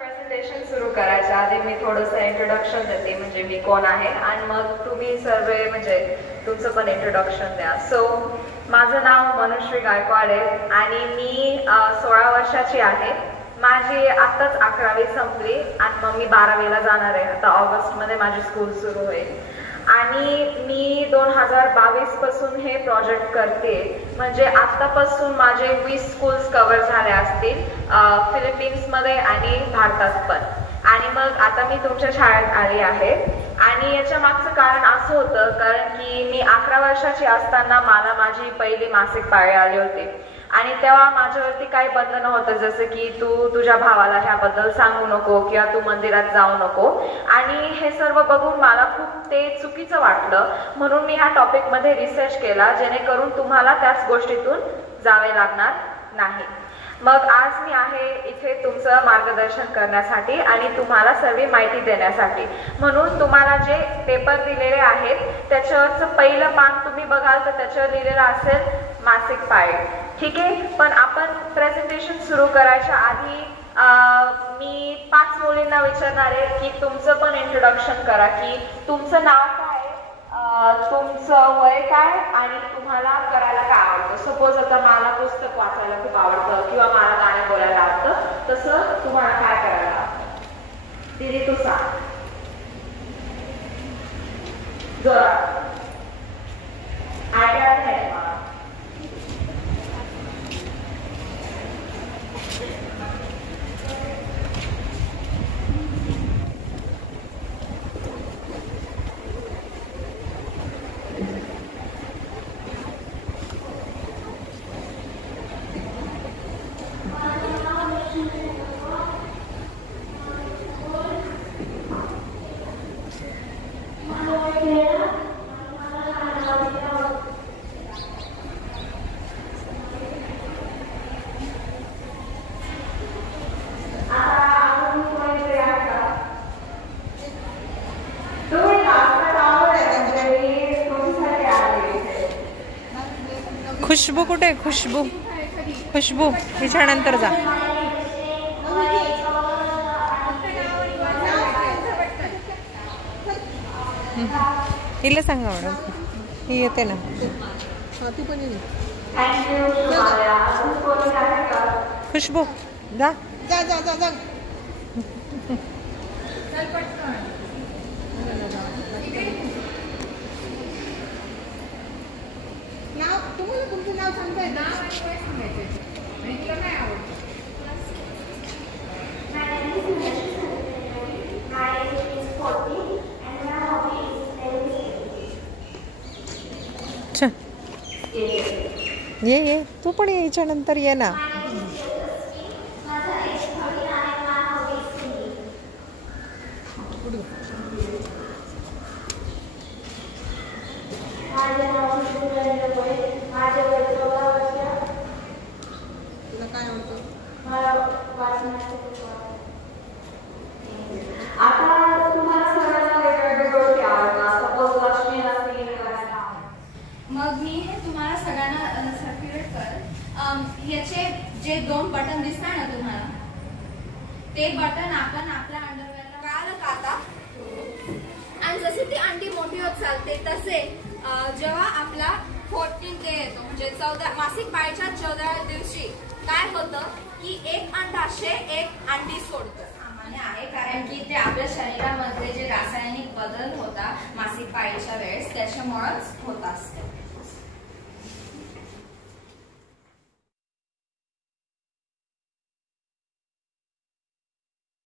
Presentation सुरू करायच्या आधी मी थोडंसं इंट्रोडक्शन देते, म्हणजे मी कोण आहे, आणि मग तुम्ही सर्व म्हणजे तुमचं पण इंट्रोडक्शन द्या. सो माझं नाव मनुश्री गायकवाड आहे आणि मी 16 वर्षाची आहे. माझी आत्ताच 11वी संपली आणि मग मी 12वीला जाणार आहे. आता ऑगस्टमध्ये माझी स्कूल सुरू होईल आणि मी 2022 पासून हे प्रोजेक्ट करते. म्हणजे आतापासून माझे 20 स्कूल्स कव्हर झाले असतील फिलिपिन्समध्ये आणि भारतात पण. आणि मग आता मी तुमच्या शाळेत आली आहे. आणि याच्या मागचं कारण असं होतं कारण की मी 11 वर्षाची असताना मला माझी पहिली मासिक पाळी आली होती आणि तेव्हा माझ्यावरती काही बंधनं होतं, जसं की तू तुझ्या भावाला ह्याबद्दल सांगू नको किंवा तू मंदिरात जाऊ नको. आणि हे सर्व बघून मला खूप ते चुकीचं वाटलं, म्हणून मी ह्या टॉपिकमध्ये रिसर्च केला जेणेकरून तुम्हाला त्याच गोष्टीतून जावे लागणार नाही. मग आज मी आहे इथे तुमचं मार्गदर्शन करण्यासाठी आणि तुम्हाला सर्व माहिती देण्यासाठी. म्हणून तुम्हाला जे पेपर दिलेले आहेत त्याच्यावरचं पहिलं पान तुम्ही बघाल तर त्याच्यावर लिहिलेलं असेल मासिक पाळी. ठीक आहे, पण आपण प्रेझेंटेशन सुरू करायच्या आधी मी 5 मुलींना विचारणार आहे की तुमचं पण इंट्रोडक्शन करा, की तुमचं नाव काय, तुमचं वय काय आणि तुम्हाला करायला काय आवडतं. सपोज आता मला पुस्तक वाचायला खूप आवडतं किंवा मला गाणे बोलायला आवडतं, तसं तुम्हाला काय करायला आवडतं. दीदी तू सांग जोरात. आयडिया नाही मला. खुशबू कुठे? खुशबू खुशबू हिच्यानंतर जा. हिला सांगा मॅडम, ही येते ना. खुशबू जा जा जा जा जा. तुम्हाला तुमचं नाव सांगताय ना? नाही आवडत. ये तू पण यायच्या नंतर ये ना. माझे वय 14 वर्ष. तुला काय आवडतं? मला वाचनाचे खूप आवडते. आता तुम्हाला सगळ्यांना वेगवेगळे गोष्टी आवडतात. सपोज लक्ष्मी असतील करायला. मग मी हे तुम्हाला सगळ्यांना सर्क्युलेट कर. याचे जे 2 बटन दिसतात ना तुम्हाला, ते बटन आपण आपल्या अंडरवेअरला कळालं का आता? आणि जसे ती अंडी मोठी होत चालते तसे जेव्हा आपला 14th डे येतो म्हणजे 14 मासिक पाळीच्या 14व्या दिवशी काय होतं की एक अंडाशय एक अंडी सोडतं. सामान्य आहे, कारण की ते आपल्या शरीरामध्ये जे रासायनिक बदल होता मासिक पाळीच्या वेळेस त्याच्यामुळेच होत असते.